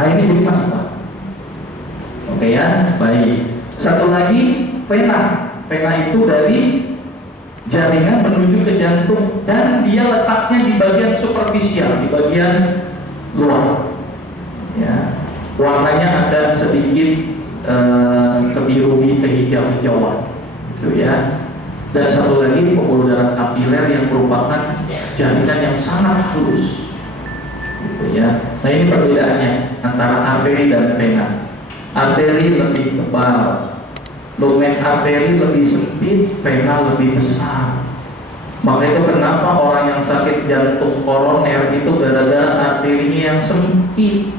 Nah, ini jadi masalah. Oke ya, baik. Satu lagi, vena. Vena itu dari jaringan menuju ke jantung dan dia letaknya di bagian superficial, di bagian luar. Ya, warnanya ada sedikit kebiru kehijau-hijauan, gitu ya. Dan satu lagi pembuluh darah kapiler yang merupakan jaringan yang sangat halus, gitu ya. Nah, ini perbedaannya antara arteri dan vena. Arteri lebih tebal, lumen arteri lebih sempit, vena lebih besar. Maka itu kenapa orang yang sakit jantung koroner itu gara-gara arterinya yang sempit.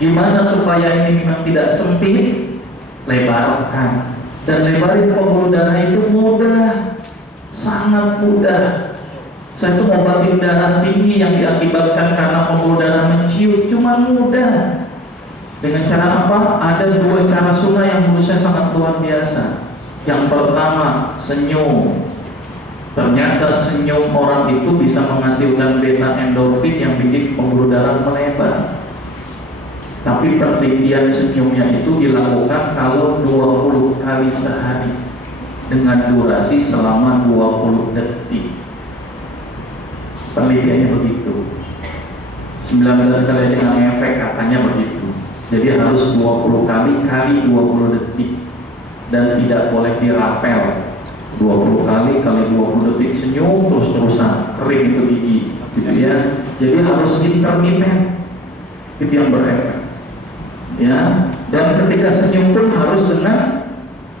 Gimana supaya ini memang tidak sempit? Lebarkan. Dan lebarin pembuluh darah itu mudah, sangat mudah. Saya itu ngobatin darah tinggi yang diakibatkan karena pembuluh darah menciut, cuma mudah. Dengan cara apa? Ada dua cara sunnah yang menurut saya sangat luar biasa. Yang pertama, senyum. Ternyata senyum orang itu bisa menghasilkan beta endorfin yang bikin pembuluh darah melebar. Tapi penelitian senyumnya itu dilakukan kalau 20 kali sehari dengan durasi selama 20 detik. Penelitiannya begitu. 19 kali dengan efek katanya begitu. Jadi harus 20 kali 20 detik dan tidak boleh dirapel. 20 kali 20 detik senyum terus-terusan, kering itu gigi, gitu ya. Jadi harus intermittent, itu yang berefek. Ya, dan ketika senyum pun harus dengan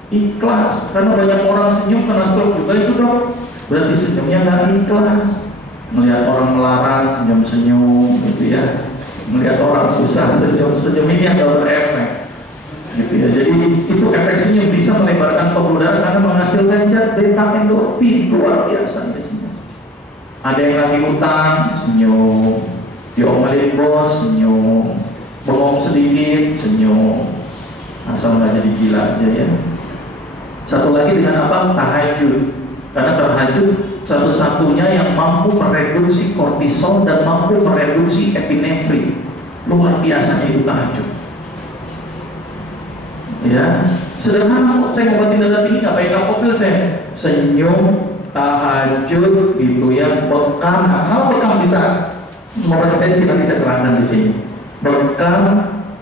ikhlas, karena banyak orang senyum kena stroke juga itu dok. Berarti senyumnya nggak ikhlas. Melihat orang melarat senyum-senyum, gitu ya. Melihat orang susah senyum ini yang nggak berefek, gitu ya. Jadi itu efek senyum bisa melebarkan pembuluh darah karena menghasilkan zat beta endorfin luar biasa di sini. Ada yang lagi utang senyum, diomelin bos senyum, bengong sedikit senyum, asal nggak jadi gila aja ya. Satu lagi dengan apa? Tahajud. Karena tahajud satu-satunya yang mampu mereduksi kortisol dan mampu mereduksi epinefrin. Luar biasanya itu tahajud. Ya, sederhana kok. Saya ngobatin darah tinggi nggak pakai kapopil, saya senyum, tahajud, gitu ya. Bekam, kenapa bekam bisa meretensi? Nanti saya terangkan di sini. Bekam,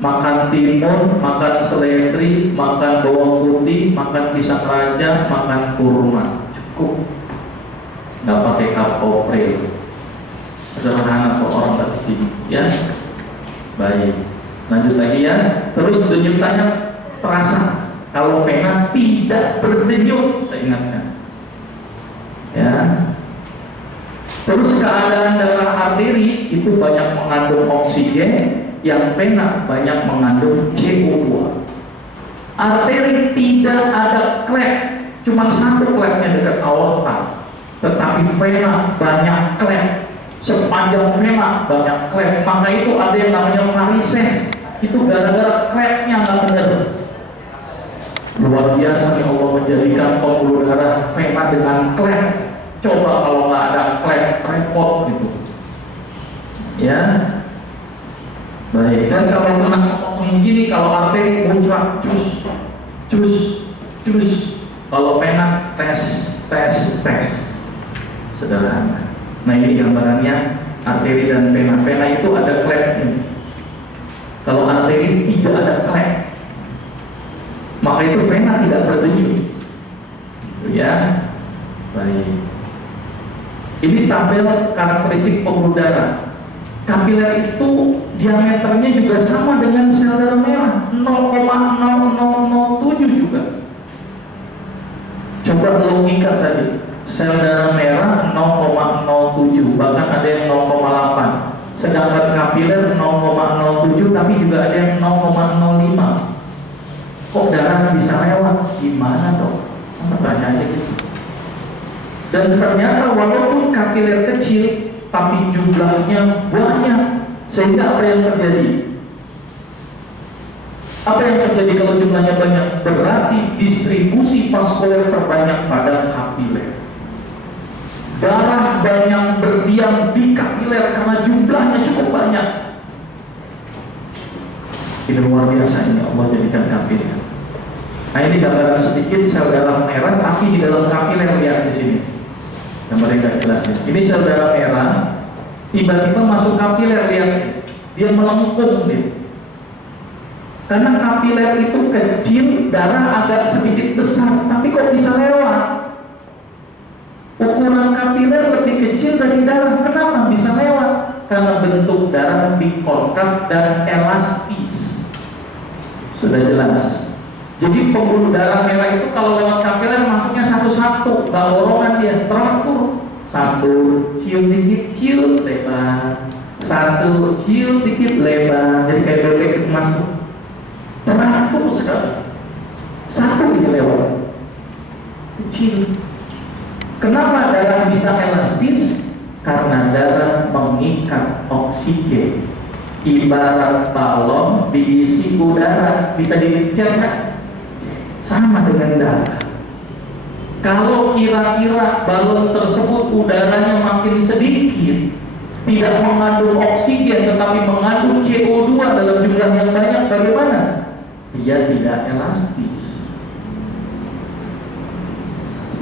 makan timun, makan seledri, makan bawang putih, makan pisang raja, makan kurma, cukup. Nggak pakai kapopil. Sederhana kok orang tertinggi, ya. Baik, lanjut lagi ya. Terus denyutannya terasa. Kalau vena tidak berdenyut, saya ingatkan. Ya. Terus keadaan darah arteri itu banyak mengandung oksigen, yang vena banyak mengandung CO2. Arteri tidak ada klep, cuma satu klepnya dekat aorta. Tetapi vena banyak klep, sepanjang vena banyak klep. Maka itu ada yang namanya varises. Itu gara-gara klepnya nggak benar. Luar biasa nih Allah menjadikan pembuluh darah vena dengan klep. Coba kalau nggak ada klep, repot gitu. Ya. Baik. Dan kalau kena ngomong gini, kalau arteri muncrat, cus. Kalau vena tes. Sederhana. Nah, ini gambarannya arteri dan vena. Vena itu ada klepnya. Kalau arteri tidak ada klep, maka itu vena tidak berdenyut. Ya. Baik. Ini tabel karakteristik pembuluh darah. Kapiler itu diameternya juga sama dengan sel darah merah, 0,0007 juga. Coba logika tadi, sel darah merah 0,07, bahkan ada yang 0,8. Sedangkan kapiler 0,07, tapi juga ada yang 0,05. Kok darah bisa lewat? Gimana dong? Pertanyaannya gitu. Dan ternyata walaupun kapiler kecil, tapi jumlahnya banyak. Sehingga apa yang terjadi? Apa yang terjadi kalau jumlahnya banyak? Berarti distribusi vaskuler terbanyak pada kapiler. Darah banyak berdiam di kapiler karena jumlahnya cukup banyak. Ini luar biasa, ini Allah jadikan kapiler. Nah, ini gambaran sedikit sel darah merah, tapi di dalam kapiler, lihat di sini. Gambarnya nggak jelas ya. Ini sel darah merah, tiba-tiba masuk kapiler, lihat, dia melengkung nih. Karena kapiler itu kecil, darah agak sedikit besar, tapi kok bisa lewat? Ukuran kapiler lebih kecil dari darah, kenapa bisa lewat? Karena bentuk darah bikonkav dan elastis. Sudah jelas. Jadi pembuluh darah merah itu kalau lewat kapiler masuknya satu-satu, nggak borongan dia, teratur. Satu, cium dikit, cium lebar. Satu, cium dikit, lebar. Jadi kayak bebek masuk. Teratur sekali. Satu dia lewat. Kecil. Kenapa darah bisa elastis? Karena darah mengikat oksigen. Ibarat balon diisi udara, bisa dikejar kan? Sama dengan darah. Kalau kira-kira balon tersebut udaranya makin sedikit, tidak mengandung oksigen tetapi mengandung CO2 dalam jumlah yang banyak, bagaimana? Dia tidak elastis.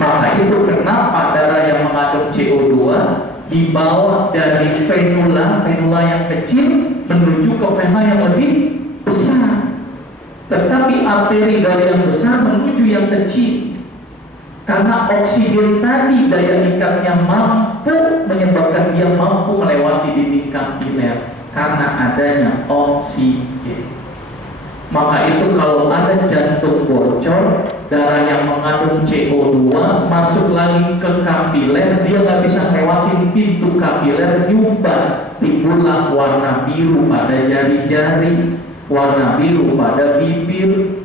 Maka itu kenapa darah yang mengandung CO2 dibawa dari venula yang kecil menuju ke vena yang lebih besar, tetapi arteri dari yang besar menuju yang kecil. Karena oksigen tadi daya ikatnya mampu menyebabkan dia mampu melewati dinding kapiler karena adanya oksigen. Maka itu kalau ada jantung bocor, darah yang mengandung CO2 masuk lagi ke kapiler, dia nggak bisa lewatin pintu kapiler, nyumbat, timbullah warna biru pada jari-jari, warna biru pada bibir.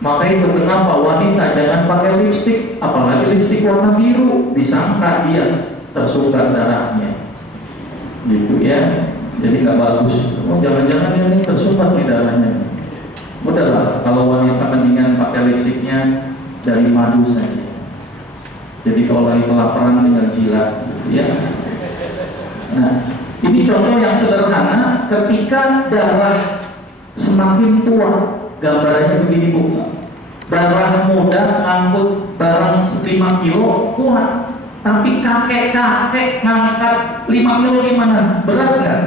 Maka itu kenapa wanita jangan pakai lipstik, apalagi lipstik warna biru, disangka dia tersumbat darahnya, gitu ya. Jadi nggak bagus. Oh, jangan-jangan ini tersumbat nih darahnya. Udahlah, kalau wanita mendingan pakai lipstiknya dari madu saja. Jadi kalau lagi kelaparan tinggal jilat, gitu ya. Nah, ini contoh yang sederhana ketika darah semakin tua. Gambarannya begini Bu, darah muda ngangkut barang 5 kilo kuat, tapi kakek-kakek ngangkat 5 kilo gimana? Berat kan?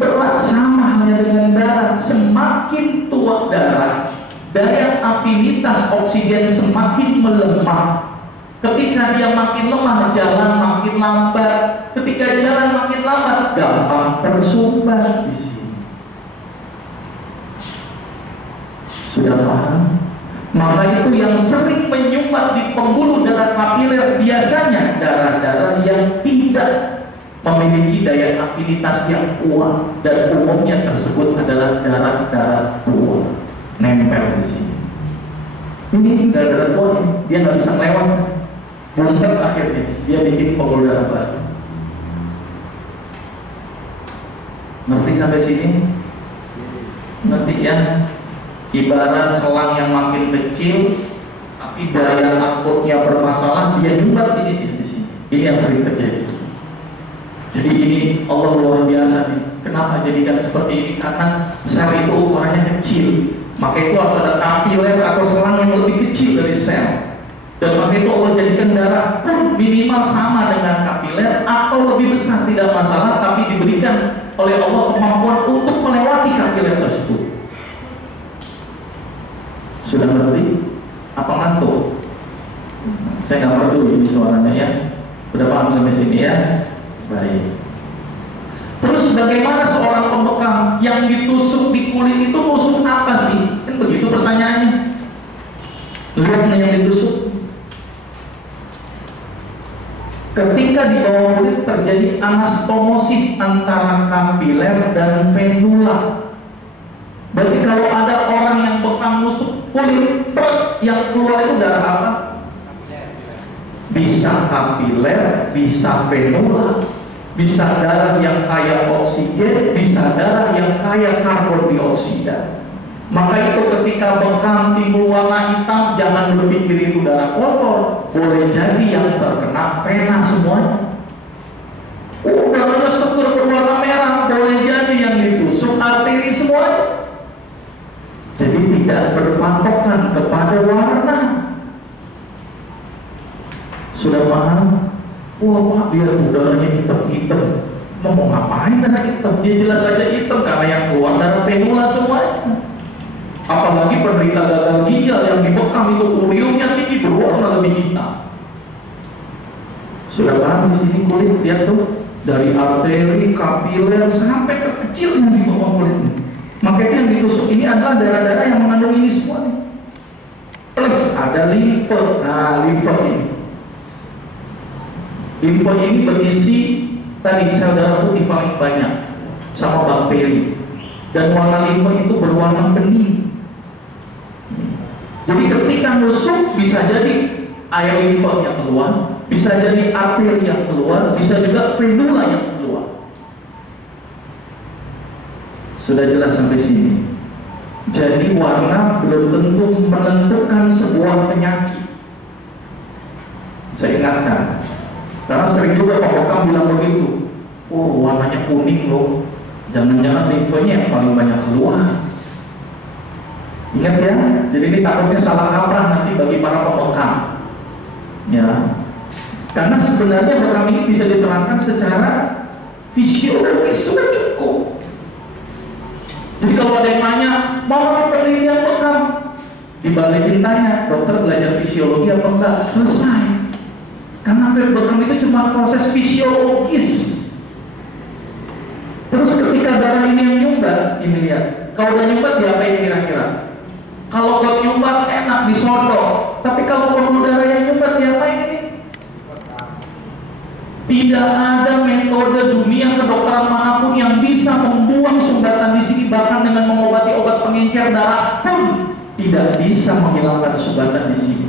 Berat. Sama hanya dengan darah, semakin tua darah, daya afinitas oksigen semakin melemah. Ketika dia makin lemah, jalan makin lambat. Ketika jalan makin lambat, gampang tersumbat di sini. Sudah paham? Maka itu yang sering menyumbat di pembuluh darah kapiler biasanya darah-darah yang tidak memiliki daya afinitas yang kuat, dan umumnya tersebut adalah darah-darah tua nempel di sini. Ini darah-darah tua nih, dia nggak bisa lewat, buntet akhirnya dia bikin pembuluh darah baru. Ngerti sampai sini? Ngerti ya? Ibarat selang yang makin kecil, tapi daya angkutnya bermasalah, dia nyumbat ini di sini. Ini yang sering terjadi. Jadi ini Allah luar biasa nih. Kenapa jadikan seperti ini? Karena sel itu ukurannya kecil. Maka itu harus ada kapiler atau selang yang lebih kecil dari sel. Dan maka itu Allah jadikan darah pun minimal sama dengan kapiler atau lebih besar, tidak masalah, tapi diberikan oleh Allah kemampuan untuk melewati kapiler tersebut. Sudah ngerti? Apa ngantuk? Saya nggak perlu ini suaranya ya. Sudah paham sampai sini ya? Baik. Terus bagaimana seorang pembekam yang ditusuk di kulit itu tusuk apa sih? Kan begitu pertanyaannya. Lihat yang ditusuk. Ketika di bawah kulit terjadi anastomosis antara kapiler dan venula. Berarti kalau ada orang yang bekam nusuk kulit, yang keluar itu darah apa? Bisa kapiler, bisa venula, bisa darah yang kaya oksigen, bisa darah yang kaya karbon dioksida. Maka itu ketika bekam timbul warna hitam, jangan berpikir itu darah kotor. Boleh jadi yang terkena vena semuanya. Oh, darahnya seger berwarna merah, boleh jadi yang ditusuk arteri semuanya. Jadi tidak berpatokan kepada warna. Sudah paham? Wah Pak, biar udaranya hitam-hitam. Mau ngapain darah hitam? Ya jelas saja hitam karena yang keluar darah venula semuanya. Apalagi penderita gagal ginjal yang dibekam itu uriumnya tinggi berwarna lebih hitam. Sudah paham di sini kulit, lihat tuh, dari arteri, kapiler sampai ke kecil yang di bawah kulit. Makanya yang ditusuk ini adalah darah-darah yang mengandung ini semua nih. Plus ada limfe. Nah, limfe ini berisi tadi sel darah putih paling banyak sama bakteri. Dan warna limfe itu berwarna bening. Jadi ketika nusuk bisa jadi air limfanya keluar, bisa jadi arteri yang keluar, bisa juga venula yang keluar. Sudah jelas sampai sini. Jadi warna belum tentu menentukan sebuah penyakit. Saya ingatkan, karena sering juga Pak Bokam bilang begitu. Oh, warnanya kuning loh. Jangan-jangan limfanya yang paling banyak keluar. Ingat ya, jadi ini takutnya salah kaprah nanti bagi para pembekam. Ya, karena sebenarnya bekam ini bisa diterangkan secara fisiologis sudah cukup. Jadi kalau ada yang nanya, mau penelitian bekam, dibalikin tanya, dokter belajar fisiologi apa enggak? Selesai. Karena bekam itu cuma proses fisiologis. Terus ketika darah ini yang nyumbat, ini lihat, kalau udah nyumbat diapain kira-kira? Kalau buat nyumbat enak disodok, tapi kalau pembuluh darah yang nyumbat diapain ini? Tidak ada metode dunia kedokteran manapun yang bisa membuang sumbatan di sini, bahkan dengan mengobati obat pengencer darah pun tidak bisa menghilangkan sumbatan di sini.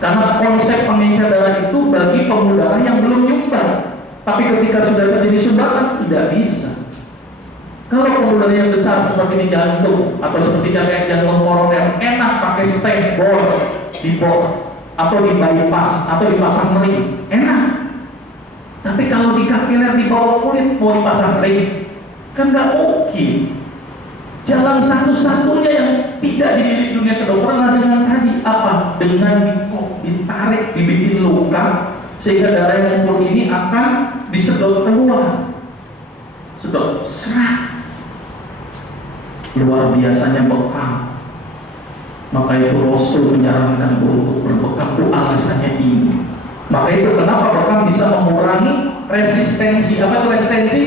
Karena konsep pengencer darah itu bagi pembuluh darah yang belum nyumbat, tapi ketika sudah terjadi sumbatan tidak bisa. Kalau pembuluh darah yang besar seperti ini jantung atau seperti jantung koroner, enak pakai stent bor, dibor atau di bypass atau dipasang ring, enak. Tapi kalau di kapiler di bawah kulit mau dipasang ring, kan nggak mungkin. Jalan satu-satunya yang tidak dididik dunia kedokteran adalah dengan tadi apa? Dengan ditarik, dibikin luka sehingga darah yang ngumpul ini akan disedot keluar. Sedot, serat. Luar biasanya bekam. Maka itu Rasul menyarankan untuk berbekam, itu alasannya ini. Maka itu kenapa bekam bisa mengurangi resistensi. Apa itu resistensi?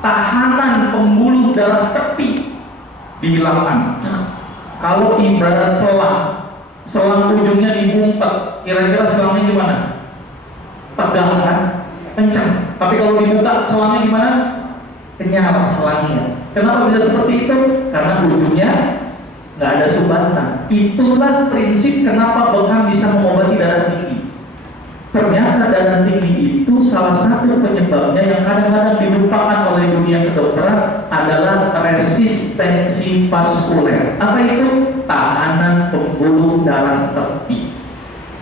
Tahanan pembuluh darah tepi dihilangkan. Kalau ibarat selang ujungnya dibungkak, kira-kira selangnya gimana? Tegang kan? Kencang. Tapi kalau dibuka selangnya gimana? Kenyal selangnya. Kenapa bisa seperti itu? Karena ujungnya nggak ada sumbatan. Itulah prinsip kenapa bekam bisa mengobati darah tinggi. Ternyata darah tinggi itu salah satu penyebabnya yang kadang-kadang dilupakan oleh dunia kedokteran adalah resistensi vaskuler. Apa itu? Tahanan pembuluh darah tepi.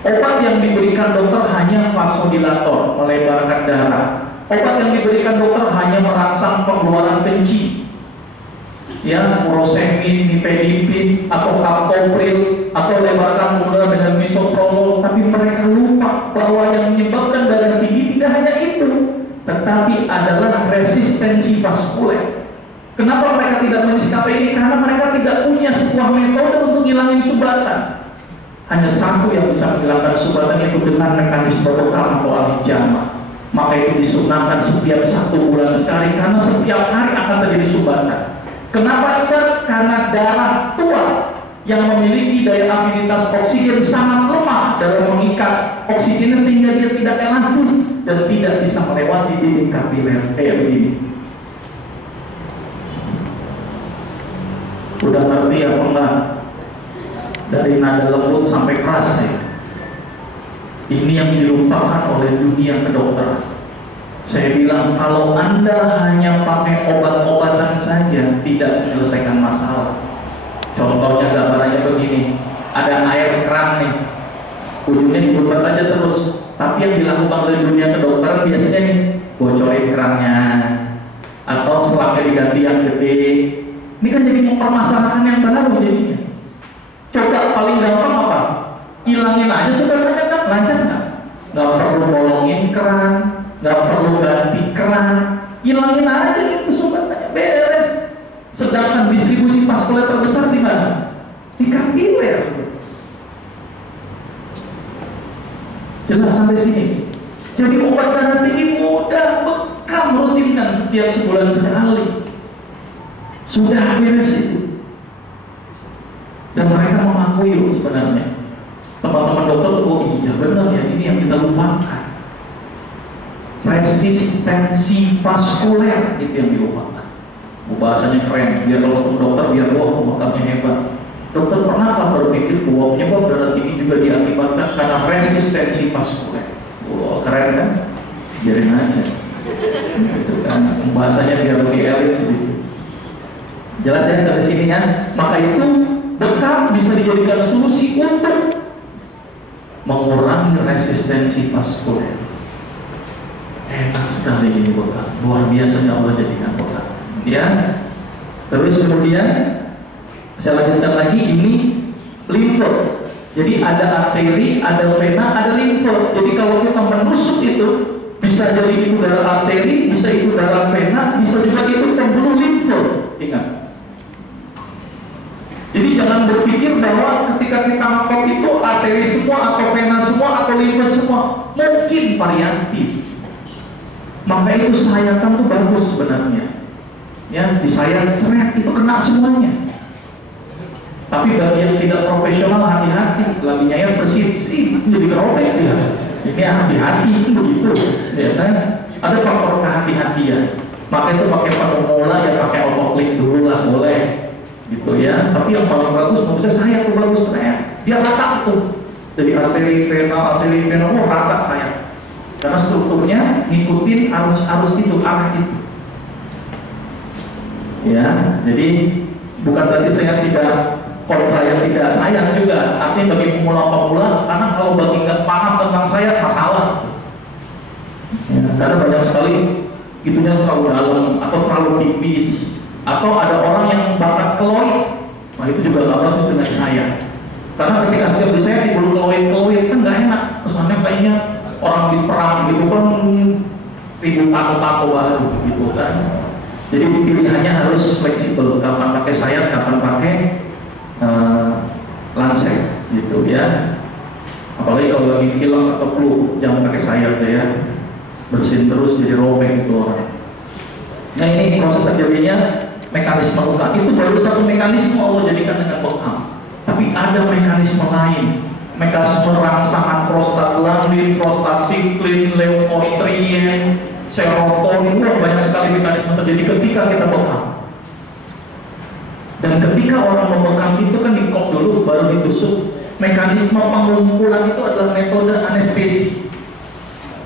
Obat yang diberikan dokter hanya vasodilator, melebarkan darah. Obat yang diberikan dokter hanya merangsang pengeluaran kencing, ya, furosemid, nifedipin, atau captopril, atau lebarkan pembuluh dengan bisoprolol. Tapi mereka lupa bahwa yang menyebabkan darah tinggi tidak hanya itu, tetapi adalah resistensi vaskuler. Kenapa mereka tidak menyikapi ini? Karena mereka tidak punya sebuah metode untuk hilangin sumbatan. Hanya satu yang bisa menghilangkan sumbatan, yaitu dengan mekanisme bekam atau alijama. Maka itu disunahkan setiap 1 bulan sekali, karena setiap hari akan terjadi sumbatan. Kenapa itu? Karena darah tua yang memiliki daya afinitas oksigen sangat lemah dalam mengikat oksigen sehingga dia tidak elastis dan tidak bisa melewati dinding kapiler kayak begini. Udah ngerti apa enggak? Dari nada lembut sampai keras ya. Ini yang dilupakan oleh dunia kedokteran. Saya bilang kalau Anda hanya pakai obat-obatan saja tidak menyelesaikan masalah. Contohnya gambarannya begini, ada air keran nih, ujungnya dibuka aja terus. Tapi yang dilakukan oleh dunia kedokteran biasanya nih, bocorin kerannya, atau selangnya diganti yang gede. Ini kan jadi mempermasalahkan yang baru jadinya. Coba paling gampang apa? Hilangin aja sumbernya kan, lancar nggak? Nggak perlu bolongin keran, nggak perlu ganti keran, hilangin aja itu sumbernya, beres. Sedangkan distribusi vaskuler terbesar di mana? Di kapiler. Jelas sampai sini. Jadi obat darah tinggi mudah, bekam rutinkan setiap sebulan sekali. Sudah beres itu. Dan mereka mengakui sebenarnya. Teman-teman dokter tuh, oh iya benar ya, ini yang kita lupakan. Resistensi vaskuler itu yang dilupakan. Bahasanya keren, biar kalau ketemu dokter biar pemakamnya hebat. Dokter pernah kan berpikir bahwa penyebab darah tinggi juga diakibatkan karena resistensi vaskuler. Wah, keren kan? Biarin aja. Itu kan bahasanya biar lebih elit sedikit. Jelas ya sampai sini kan? Maka itu bekam bisa dijadikan solusi untuk mengurangi resistensi vaskuler. Enak sekali ini bekam. Luar biasanya Allah jadikan bekam. Ya. Terus kemudian saya lanjutkan lagi, ini limfer. Jadi ada arteri, ada vena, ada limfer. Jadi kalau kita menusuk itu, bisa jadi itu darah arteri, bisa itu darah vena, bisa juga itu pembuluh limfer. Ingat. Jadi jangan berpikir bahwa ketika kita ngakop itu arteri semua, atau vena semua, atau limfer semua. Mungkin variatif. Maka itu sayatan tuh bagus sebenarnya. Ya, disayat seret itu kena semuanya. Tapi bagi yang tidak profesional hati-hati, lagi nyayat bersih jadi kerobek dia. Ini hati-hati begitu, ya kan? Ada faktor kehati-hatian. Maka itu pakai pemula ya pakai otoklik dulu lah, boleh, gitu ya. Tapi yang paling bagus menurut saya tuh bagus seret. Dia rata itu. Jadi arteri vena, oh rata saya. Karena strukturnya ngikutin arus itu, arah itu. Ya, jadi bukan berarti saya tidak kontra yang tidak sayang juga. Artinya bagi pemula-pemula, karena kalau bagi nggak paham tentang saya masalah. Ya, karena banyak sekali itunya terlalu dalam atau terlalu tipis, atau ada orang yang bakat keloid. Nah itu juga nggak bagus dengan saya. Karena ketika setiap di saya dibulu keloid kan nggak enak. Kesannya kayaknya orang habis perang gitu kan, ribut tato-tato baru gitu kan. Jadi pilihannya harus fleksibel, kapan pakai sayap, kapan pakai lancet gitu ya. Apalagi kalau lagi hilang atau flu, jangan pakai sayap ya. Bersin terus jadi robek gitu orang. Nah ini proses terjadinya mekanisme luka. Itu baru satu mekanisme Allah jadikan dengan bekam. Tapi ada mekanisme lain. Mekanisme rangsangan prostaglandin, prostasiklin, leukotrien, serotonin, banyak sekali mekanisme terjadi ketika kita bekam. Dan ketika orang membekam itu kan dikop dulu baru ditusuk. Mekanisme pengumpulan itu adalah metode anestesi.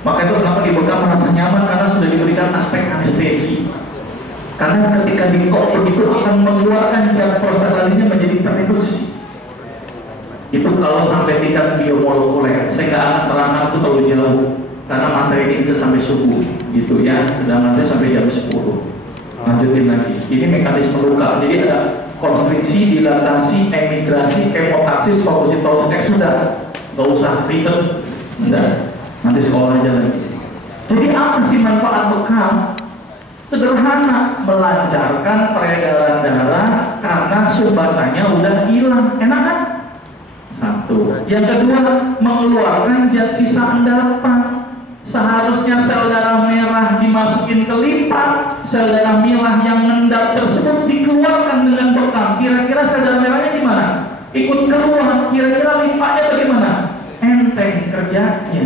Maka itu kenapa dibekam merasa nyaman, karena sudah diberikan aspek anestesi. Karena ketika dikop begitu akan mengeluarkan zat prostaglandinnya menjadi tereduksi. Itu kalau sampai tingkat biomolekuler. Saya nggak akan terangkan itu terlalu jauh. Karena materi ini bisa sampai subuh gitu ya, sedangkan saya sampai jam 10. Lanjutin lagi. Ini mekanisme luka. Jadi ada konstriksi, dilatasi, emigrasi, kemotaksis, fagositosis. Sudah, nggak usah ribet. Enggak. Nanti sekolah aja lagi. Jadi apa sih manfaat bekam? Sederhana, melancarkan peredaran darah karena sumbatannya udah hilang. Enak kan? Satu. Yang kedua, mengeluarkan zat sisa endapan. Seharusnya sel darah merah dimasukin ke limpa, sel darah merah yang mengendap tersebut dikeluarkan dengan bekam. Kira-kira sel darah merahnya di mana? Ikut keluar. Kira-kira limpanya bagaimana? Enteng kerjanya.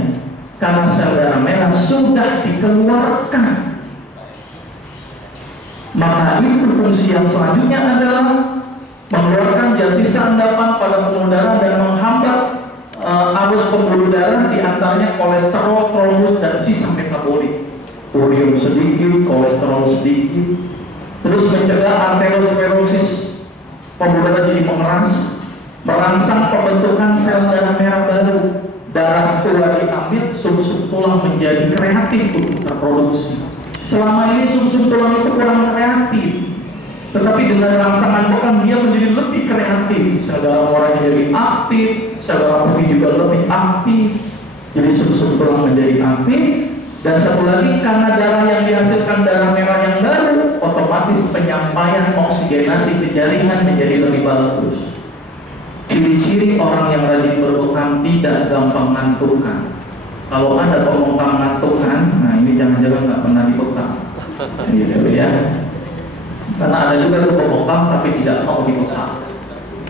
Karena sel darah merah sudah dikeluarkan. Maka itu fungsi yang selanjutnya adalah mengeluarkan zat sisa endapan pada pembuluh darah dan menghambat arus pembuluh darah, diantaranya kolesterol, trombus, dan sisa metabolik. Urium sedikit, kolesterol sedikit. Terus mencegah arteriosklerosis, pembuluh darah jadi mengeras, merangsang pembentukan sel darah merah baru. Darah tua diambil, sumsum tulang menjadi kreatif untuk terproduksi. Selama ini sumsum tulang itu kurang kreatif. Tetapi dengan rangsangan bekam dia menjadi lebih kreatif. Saudara orangnya jadi aktif, saudara putih juga lebih aktif. Jadi susu tulang menjadi aktif. Dan satu lagi, karena darah yang dihasilkan darah merah yang baru, otomatis penyampaian oksigenasi ke jaringan menjadi lebih bagus. Ciri-ciri orang yang rajin berbekam tidak gampang ngantukkan. Kalau ada pembekam ngantukkan, nah ini jangan-jangan nggak pernah dibekam, gitu ya. Karena ada juga tuh pembekam tapi tidak mau dibekam.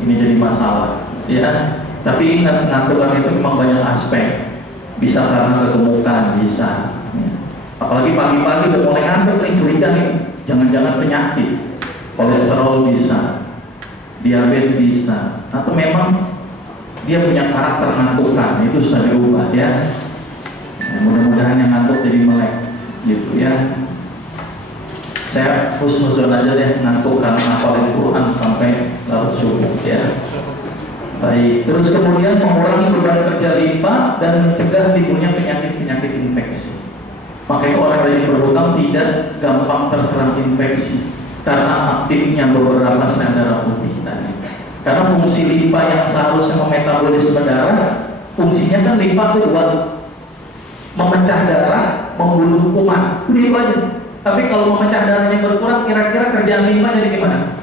Ini jadi masalah, ya. Tapi ingat, ngantukkan itu memang banyak aspek. Bisa karena kegemukan, bisa. Ya. Apalagi pagi-pagi udah mulai ngantuk nih, curiga nih, jangan-jangan penyakit. Kolesterol bisa, diabetes bisa, atau memang dia punya karakter ngantukkan, itu susah dirubah ya. Mudah-mudahan yang ngantuk jadi melek, gitu ya. Saya husnuzon aja deh, ngantuk karena hafalin Quran sampai larut subuh ya. Baik, terus kemudian mengurangi beban kerja limpa dan mencegah timbulnya penyakit-penyakit infeksi. Makanya orang yang berbekam tidak gampang terserang infeksi karena aktifnya beberapa sel darah putih tadi. Karena fungsi limpa yang seharusnya memetabolisme darah, fungsinya kan limpa itu buat memecah darah, membunuh kuman, itu aja. Tapi kalau memecah darahnya berkurang, kira-kira kerjaan limpa jadi gimana?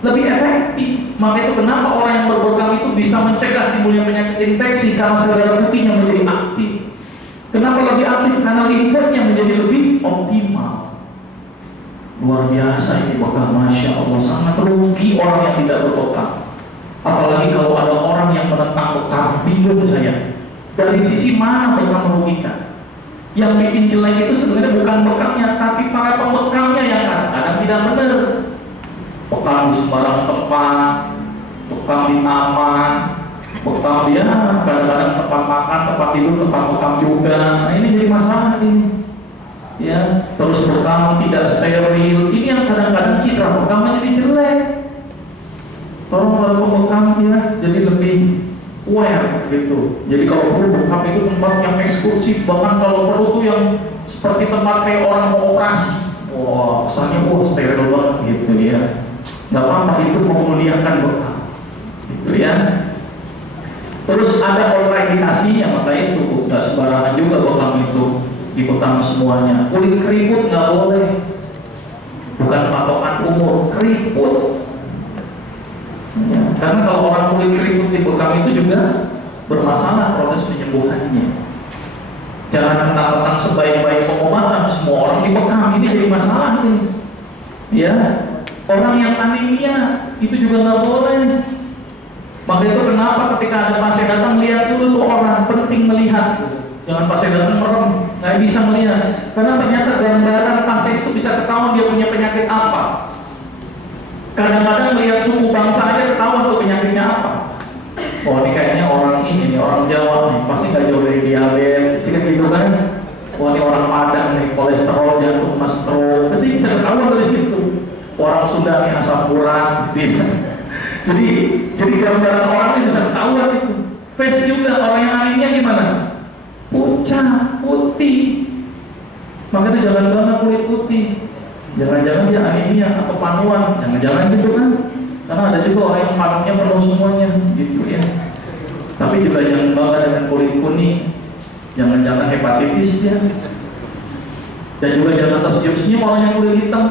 Lebih efektif. Maka itu kenapa orang yang berbekam itu bisa mencegah timbulnya penyakit infeksi, karena sel darah putihnya menjadi aktif. Kenapa lebih aktif? Karena limfanya menjadi lebih optimal. Luar biasa ini bekam, Masya Allah. Sangat rugi orang yang tidak berbekam. Apalagi kalau ada orang yang menentang bekam, bingung saya. Dari sisi mana bekam merugikan? Yang bikin jelek itu sebenarnya bukan bekamnya, tapi para pembekamnya yang kadang-kadang tidak benar. Bekam di sembarang tempat, bekam di taman, bekam dia kadang-kadang tempat makan, tempat tidur, tempat bekam juga. Nah ini jadi masalah ini. Ya, terus bekam tidak steril. Ini yang kadang-kadang citra bekamnya jadi jelek. Tolong kalau pembekam ya jadi lebih aware gitu. Jadi kalau perlu bekam itu tempat yang eksklusif, bahkan kalau perlu tuh yang seperti tempat kayak orang mau operasi. Wah, kesannya steril banget gitu ya. Nggak apa-apa, itu memuliakan bekam, gitu ya. Terus ada kontraindikasinya, maka itu nggak sembarangan juga bekam itu dibekam semuanya. Kulit keriput nggak boleh, bukan patokan umur keriput. Ya, karena kalau orang kulit keriput dibekam itu juga bermasalah proses penyembuhannya. Jangan mentang-mentang sebaik-baik pengobatan semua orang dibekam, ini jadi masalah nih. Ya. Orang yang anemia itu juga nggak boleh. Maka itu kenapa ketika ada pasien datang, lihat dulu tuh orang, penting melihat. Jangan pasien datang merem, nggak bisa melihat. Karena ternyata gambaran pasien itu bisa ketahuan dia punya penyakit apa. Kadang-kadang melihat suku bangsa aja ketahuan tuh penyakitnya apa. Oh ini kayaknya orang ini nih, orang Jawa nih, pasti nggak jauh dari diabetes, sih gitu kan. Oh ini orang Padang nih, kolesterol, jantung, stroke, pasti bisa ketahuan dari situ. Orang Sunda nih asam urat, gitu. Jadi gambaran orangnya bisa ketahuan itu. Face juga, orang yang anemia gimana? Pucat, putih. Maka itu jangan banget kulit putih. Jangan-jangan dia anemia atau panuan, jangan-jangan gitu kan? Karena ada juga orang yang panunya penuh semuanya, gitu ya. Tapi juga jangan bangga dengan kulit kuning. Jangan-jangan hepatitis dia. Dan juga jangan tersenyum-senyum orang yang kulit hitam.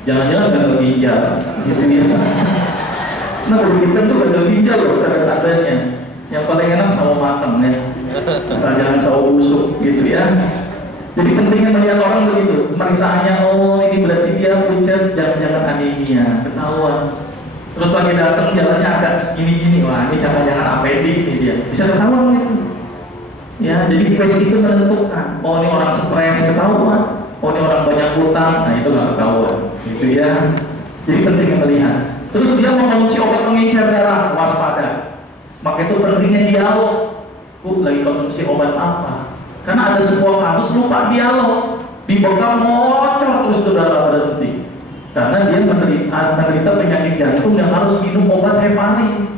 Jangan-jangan gagal ginjal, gitu ya. Nah kulit hitam tuh gagal ginjal loh, tanda-tandanya. Yang paling enak sawo matang ya. Asal jangan sawo busuk, gitu ya. Jadi pentingnya melihat orang begitu, pemeriksaannya, oh ini berarti dia pucat, jangan-jangan anemia, ketahuan. Terus lagi datang jalannya agak gini-gini, wah ini jangan-jangan apedik nih dia, bisa ketahuan gitu. Ya, jadi face itu menentukan, oh ini orang stres, ketahuan. Oh ini orang banyak hutang, nah itu nggak ketahuan, gitu ya. Jadi penting melihat. Terus dia mengonsumsi obat pengencer darah, waspada. Maka itu pentingnya dialog. Lagi konsumsi obat apa? Karena ada sebuah kasus lupa dialog, dibekam ngocor terus itu darah berhenti. Karena dia menderita penyakit jantung yang harus minum obat heparin.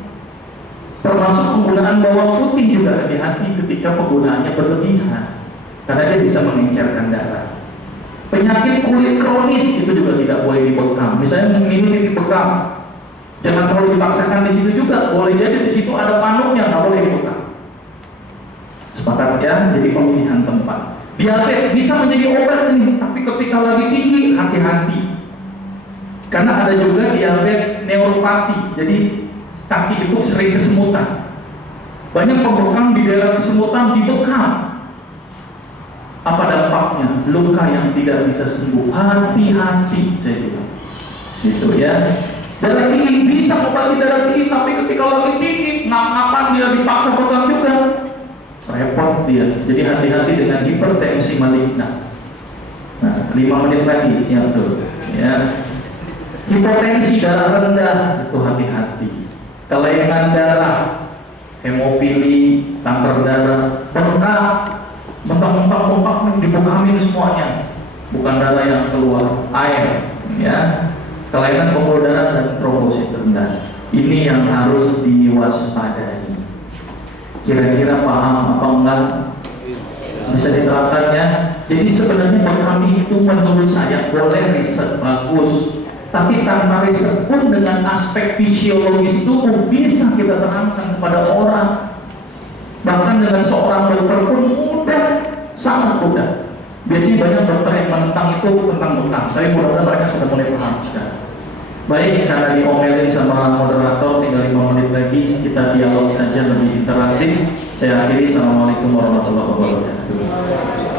Termasuk penggunaan bawang putih juga hati-hati ketika penggunaannya berlebihan, karena dia bisa mengencerkan darah. Penyakit kulit kronis itu juga tidak boleh dibekam. Misalnya ini dibekam, jangan terlalu dipaksakan di situ juga. Boleh jadi di situ ada panuknya, nggak boleh dibekam. Sepakat ya, jadi pemilihan tempat. Diabetes bisa menjadi obat ini, tapi ketika lagi tinggi hati-hati. Karena ada juga diabetes neuropati, jadi kaki itu sering kesemutan. Banyak pembekam di daerah kesemutan dibekam. Apa dampaknya? Luka yang tidak bisa sembuh. Hati-hati, saya bilang. Gitu ya. Darah tinggi bisa mengobati darah tinggi, tapi ketika lagi tinggi, kapan dia dipaksa bekam juga, repot dia. Jadi hati-hati dengan hipertensi maligna. Nah, 5 menit lagi, siap tuh. Ya. Hipertensi darah rendah itu hati-hati. Kelainan darah, hemofili, kanker darah, bengkak. Mentang-mentang dibekamin semuanya, bukan darah yang keluar, air, ya. Kelainan pembuluh darah dan trombosit rendah. Ini yang harus diwaspadai. Kira-kira paham apa enggak? Bisa diterapkan ya. Jadi sebenarnya bekam itu menurut saya boleh riset bagus, tapi tanpa riset pun dengan aspek fisiologis tubuh bisa kita terangkan kepada orang. Bahkan dengan seorang dokter pun mudah, sangat mudah. Biasanya banyak dokter yang menentang itu tentang bekam, tapi mudah-mudahan mereka sudah mulai paham sekarang. Baik, karena diomelin sama moderator, tinggal 5 menit lagi, kita dialog saja lebih interaktif. Saya akhiri, assalamualaikum warahmatullahi wabarakatuh.